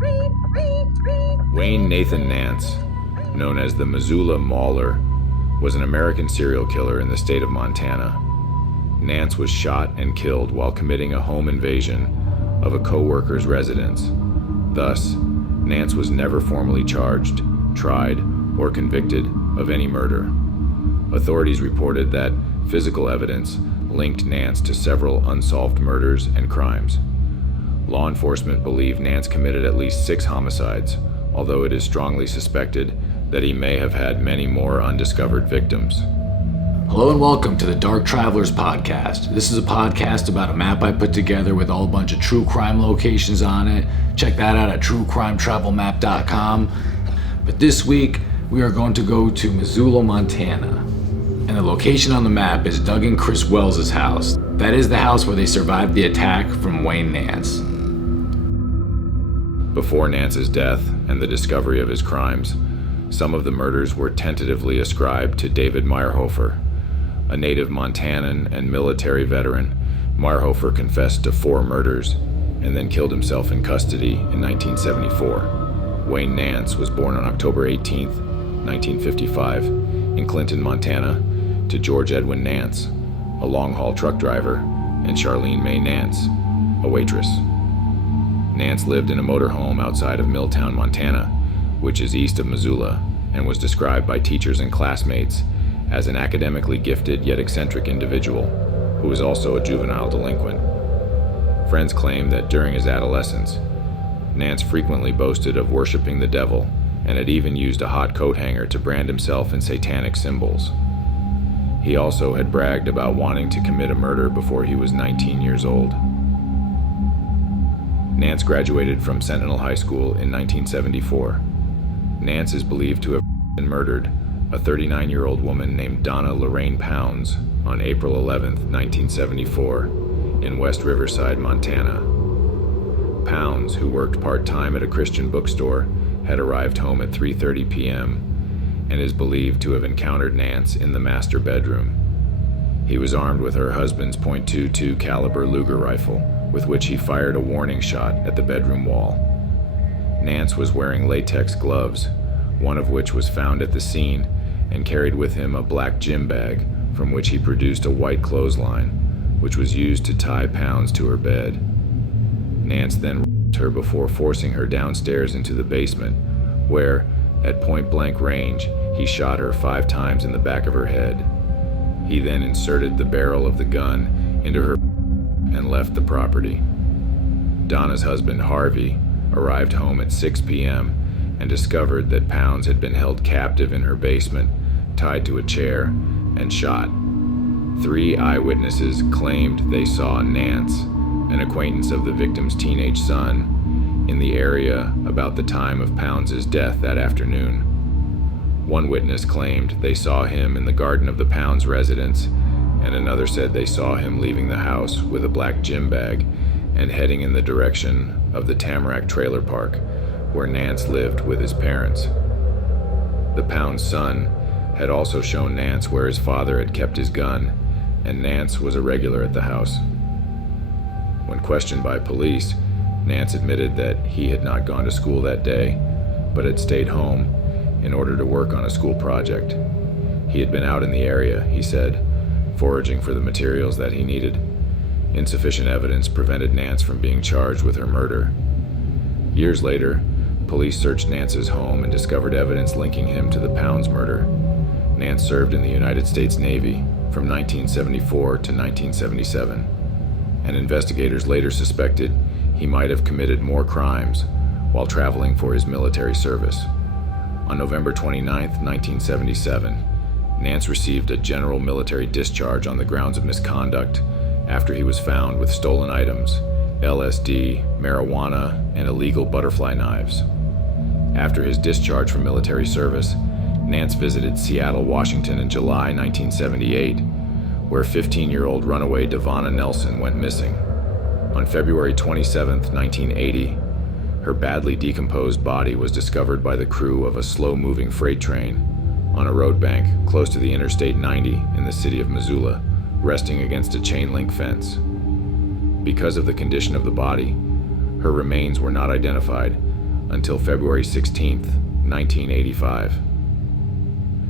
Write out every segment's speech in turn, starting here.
Wayne Nathan Nance, known as the Missoula Mauler, was an American serial killer in the state of Montana. Nance was shot and killed while committing a home invasion of a co-worker's residence. Thus, Nance was never formally charged, tried, or convicted of any murder. Authorities reported that physical evidence linked Nance to several unsolved murders and crimes. Law enforcement believe Nance committed at least 6 homicides, although it is strongly suspected that he may have had many more undiscovered victims. Hello and welcome to the Dark Travelers Podcast. This is a podcast about a map I put together with a whole bunch of true crime locations on it. Check that out at truecrimetravelmap.com. But this week, we are going to go to Missoula, Montana. And the location on the map is Doug and Chris Wells' house. That is the house where they survived the attack from Wayne Nance. Before Nance's death and the discovery of his crimes, some of the murders were tentatively ascribed to David Meyerhofer, a native Montanan and military veteran. Meyerhofer confessed to 4 murders and then killed himself in custody in 1974. Wayne Nance was born on October 18, 1955, in Clinton, Montana, to George Edwin Nance, a long-haul truck driver, and Charlene Mae Nance, a waitress. Nance lived in a motorhome outside of Milltown, Montana, which is east of Missoula, and was described by teachers and classmates as an academically gifted yet eccentric individual who was also a juvenile delinquent. Friends claim that during his adolescence, Nance frequently boasted of worshiping the devil and had even used a hot coat hanger to brand himself in satanic symbols. He also had bragged about wanting to commit a murder before he was 19 years old. Nance graduated from Sentinel High School in 1974. Nance is believed to have murdered a 39-year-old woman named Donna Pounds on April 11, 1974, in West Riverside, Montana. Pounds, who worked part-time at a Christian bookstore, had arrived home at 3:30 p.m. and is believed to have encountered Nance in the master bedroom. He was armed with her husband's .22 caliber Luger rifle, with which he fired a warning shot at the bedroom wall. Nance was wearing latex gloves, one of which was found at the scene, and carried with him a black gym bag from which he produced a white clothesline, which was used to tie Pounds to her bed. Nance then raped her before forcing her downstairs into the basement, where, at point-blank range, he shot her 5 times in the back of her head. He then inserted the barrel of the gun into her and left the property. Donna's husband, Harvey, arrived home at 6 p.m. and discovered that Pounds had been held captive in her basement, tied to a chair, and shot. 3 eyewitnesses claimed they saw Nance, an acquaintance of the victim's teenage son, in the area about the time of Pounds' death that afternoon. One witness claimed they saw him in the garden of the Pounds residence, and another said they saw him leaving the house with a black gym bag and heading in the direction of the Tamarack trailer park, where Nance lived with his parents. The Pounds son had also shown Nance where his father had kept his gun, and Nance was a regular at the house. When questioned by police, Nance admitted that he had not gone to school that day, but had stayed home in order to work on a school project. He had been out in the area, he said, foraging for the materials that he needed. Insufficient evidence prevented Nance from being charged with her murder. Years later, police searched Nance's home and discovered evidence linking him to the Pounds murder. Nance served in the United States Navy from 1974 to 1977, and investigators later suspected he might have committed more crimes while traveling for his military service. On November 29, 1977, Nance received a general military discharge on the grounds of misconduct after he was found with stolen items, LSD, marijuana, and illegal butterfly knives. After his discharge from military service, Nance visited Seattle, Washington in July 1978, where 15-year-old runaway Devonna Nelson went missing. On February 27, 1980, her badly decomposed body was discovered by the crew of a slow-moving freight train on a road bank close to the Interstate 90 in the city of Missoula, resting against a chain-link fence. Because of the condition of the body, her remains were not identified, until February 16, 1985.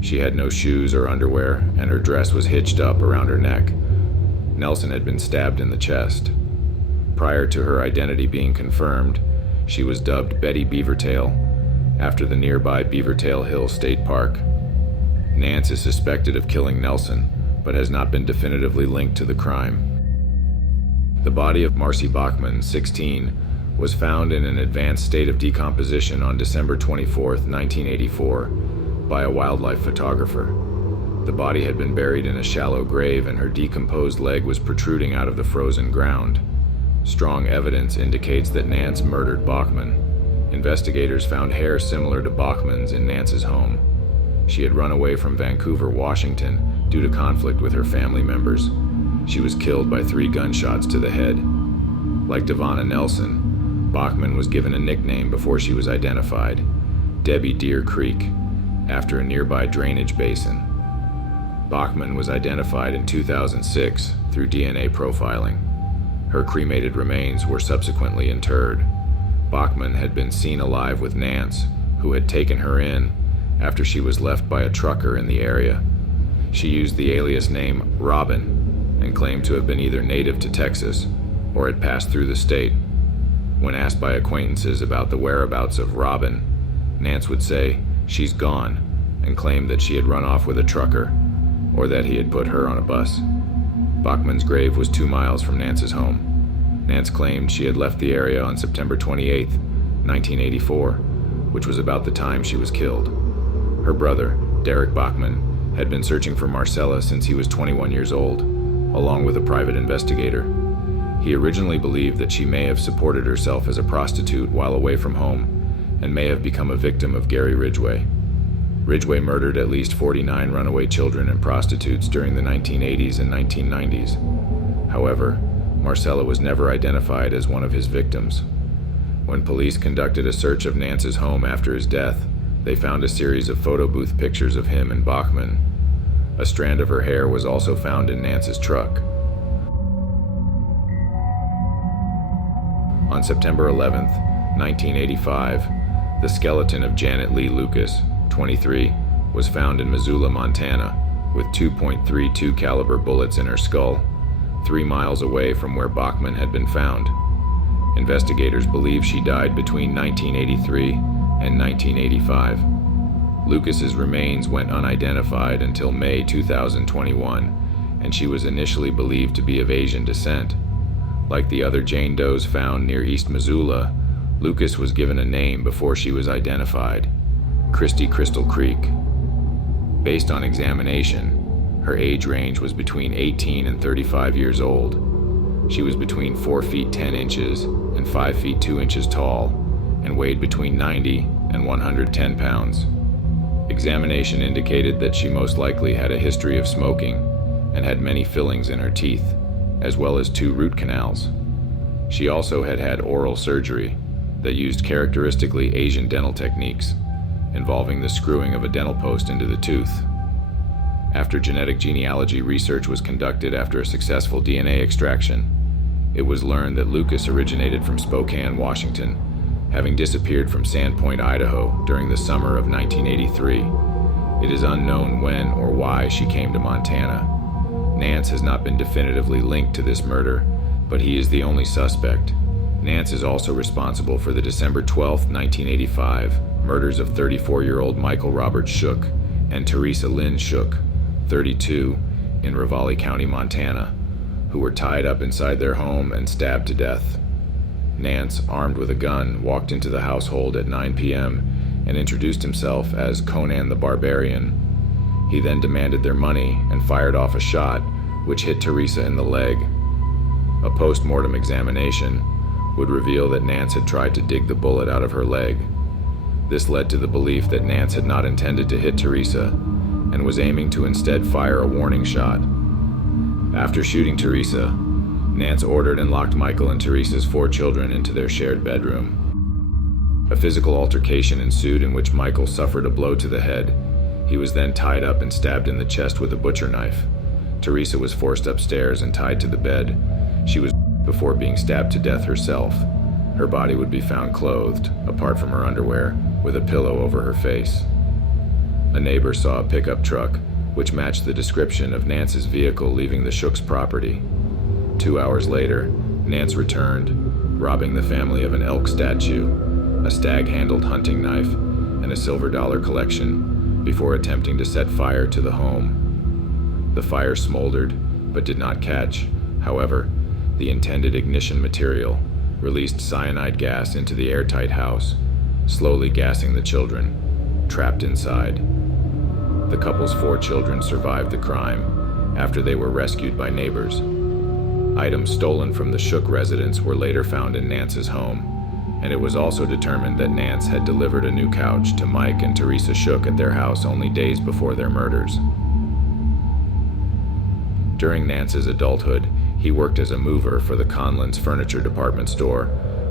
She had no shoes or underwear, and her dress was hitched up around her neck. Nelson had been stabbed in the chest. Prior to her identity being confirmed, she was dubbed Betty Beavertail, after the nearby Beavertail Hill State Park. Nance is suspected of killing Nelson, but has not been definitively linked to the crime. The body of Marcy Bachman, 16, was found in an advanced state of decomposition on December 24, 1984, by a wildlife photographer. The body had been buried in a shallow grave, and her decomposed leg was protruding out of the frozen ground. Strong evidence indicates that Nance murdered Bachman. Investigators found hair similar to Bachman's in Nance's home. She had run away from Vancouver, Washington, due to conflict with her family members. She was killed by 3 gunshots to the head. Like Devonna Nelson, Bachman was given a nickname before she was identified, Debbie Deer Creek, after a nearby drainage basin. Bachman was identified in 2006 through DNA profiling. Her cremated remains were subsequently interred. Bachman had been seen alive with Nance, who had taken her in after she was left by a trucker in the area. She used the alias name Robin and claimed to have been either native to Texas or had passed through the state. When asked by acquaintances about the whereabouts of Robin, Nance would say, "She's gone," and claimed that she had run off with a trucker, or that he had put her on a bus. Bachman's grave was 2 miles from Nance's home. Nance claimed she had left the area on September 28, 1984, which was about the time she was killed. Her brother, Derek Bachman, had been searching for Marcella since he was 21 years old, along with a private investigator. He originally believed that she may have supported herself as a prostitute while away from home, and may have become a victim of Gary Ridgway. Ridgway murdered at least 49 runaway children and prostitutes during the 1980s and 1990s. However, Marcella was never identified as one of his victims. When police conducted a search of Nance's home after his death, they found a series of photo booth pictures of him and Bachman. A strand of her hair was also found in Nance's truck. On September 11, 1985, the skeleton of Janet Lee Lucas, 23, was found in Missoula, Montana, with 2.32 caliber bullets in her skull, 3 miles away from where Bachman had been found. Investigators believe she died between 1983 and 1985. Lucas's remains went unidentified until May 2021, and she was initially believed to be of Asian descent. Like the other Jane Does found near East Missoula, Lucas was given a name before she was identified, Christy Crystal Creek. Based on examination, her age range was between 18 and 35 years old. She was between 4 feet 10 inches and 5 feet 2 inches tall, and weighed between 90 and 110 pounds. Examination indicated that she most likely had a history of smoking and had many fillings in her teeth, as well as 2 root canals. She also had had oral surgery that used characteristically Asian dental techniques, involving the screwing of a dental post into the tooth. After genetic genealogy research was conducted after a successful DNA extraction, it was learned that Lucas originated from Spokane, Washington, having disappeared from Sandpoint, Idaho during the summer of 1983. It is unknown when or why she came to Montana. Nance has not been definitively linked to this murder, but he is the only suspect. Nance is also responsible for the December 12, 1985, murders of 34-year-old Michael Robert Shook and Teresa Lynn Shook, 32, in Ravalli County, Montana, who were tied up inside their home and stabbed to death. Nance, armed with a gun, walked into the household at 9 p.m. and introduced himself as Conan the Barbarian. He then demanded their money and fired off a shot, which hit Teresa in the leg. A post-mortem examination would reveal that Nance had tried to dig the bullet out of her leg. This led to the belief that Nance had not intended to hit Teresa and was aiming to instead fire a warning shot. After shooting Teresa, Nance ordered and locked Michael and Teresa's 4 children into their shared bedroom. A physical altercation ensued in which Michael suffered a blow to the head. He was then tied up and stabbed in the chest with a butcher knife. Teresa was forced upstairs and tied to the bed. She was before being stabbed to death herself. Her body would be found clothed, apart from her underwear, with a pillow over her face. A neighbor saw a pickup truck, which matched the description of Nance's vehicle leaving the Shook's property. 2 hours later, Nance returned, robbing the family of an elk statue, a stag-handled hunting knife, and a silver dollar collection, before attempting to set fire to the home. The fire smoldered, but did not catch. However, the intended ignition material released cyanide gas into the airtight house, slowly gassing the children, trapped inside. The couple's 4 children survived the crime after they were rescued by neighbors. Items stolen from the Shook residence were later found in Nance's home, and it was also determined that Nance had delivered a new couch to Mike and Teresa Shook at their house only days before their murders. During Nance's adulthood, he worked as a mover for the Conlon's furniture department store,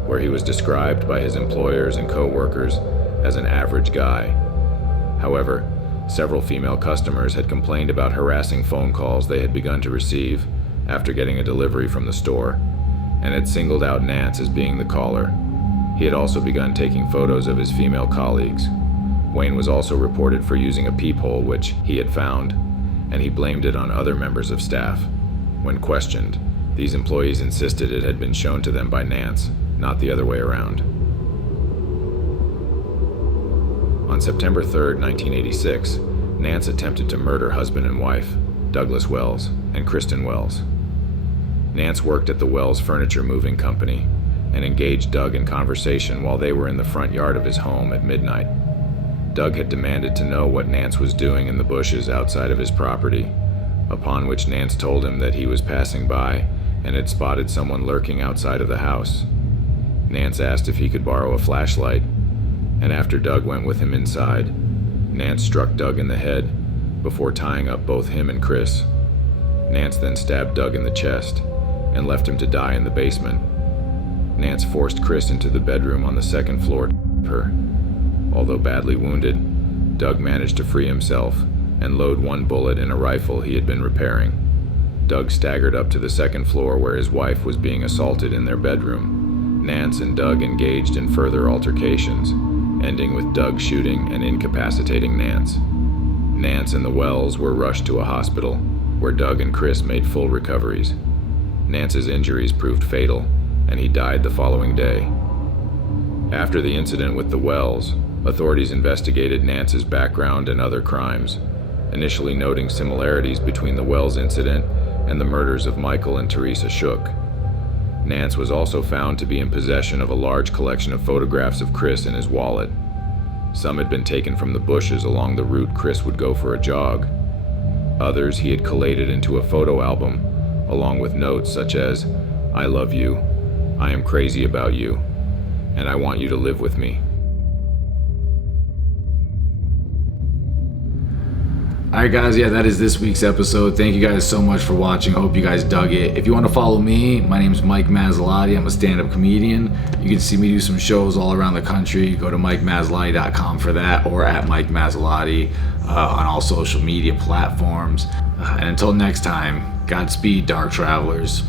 where he was described by his employers and co-workers as an average guy. However, several female customers had complained about harassing phone calls they had begun to receive after getting a delivery from the store, and had singled out Nance as being the caller. He had also begun taking photos of his female colleagues. Wayne was also reported for using a peephole which he had found, and he blamed it on other members of staff. When questioned, these employees insisted it had been shown to them by Nance, not the other way around. On September 3, 1986, Nance attempted to murder husband and wife, Douglas Wells and Kristen Wells. Nance worked at the Wells Furniture Moving Company and engaged Doug in conversation while they were in the front yard of his home at midnight. Doug had demanded to know what Nance was doing in the bushes outside of his property, upon which Nance told him that he was passing by and had spotted someone lurking outside of the house. Nance asked if he could borrow a flashlight, and after Doug went with him inside, Nance struck Doug in the head before tying up both him and Chris. Nance then stabbed Doug in the chest and left him to die in the basement. Nance forced Chris into the bedroom on the second floor to rape her. Although badly wounded, Doug managed to free himself and load one bullet in a rifle he had been repairing. Doug staggered up to the second floor where his wife was being assaulted in their bedroom. Nance and Doug engaged in further altercations, ending with Doug shooting and incapacitating Nance. Nance and the Wells were rushed to a hospital, where Doug and Chris made full recoveries. Nance's injuries proved fatal, and he died the following day. After the incident with the Wells, authorities investigated Nance's background and other crimes, initially noting similarities between the Wells incident and the murders of Michael and Teresa Shook. Nance was also found to be in possession of a large collection of photographs of Chris in his wallet. Some had been taken from the bushes along the route Chris would go for a jog. Others he had collated into a photo album, along with notes such as, "I love you," "I am crazy about you," and "I want you to live with me." Alright guys, that is this week's episode. Thank you guys so much for watching. I hope you guys dug it. If you want to follow me, my name is Mike Mazzalotti. I'm a stand-up comedian. You can see me do some shows all around the country. Go to MikeMazzalotti.com for that, or at Mike Mazzalotti on all social media platforms. And until next time, Godspeed, Dark Travelers.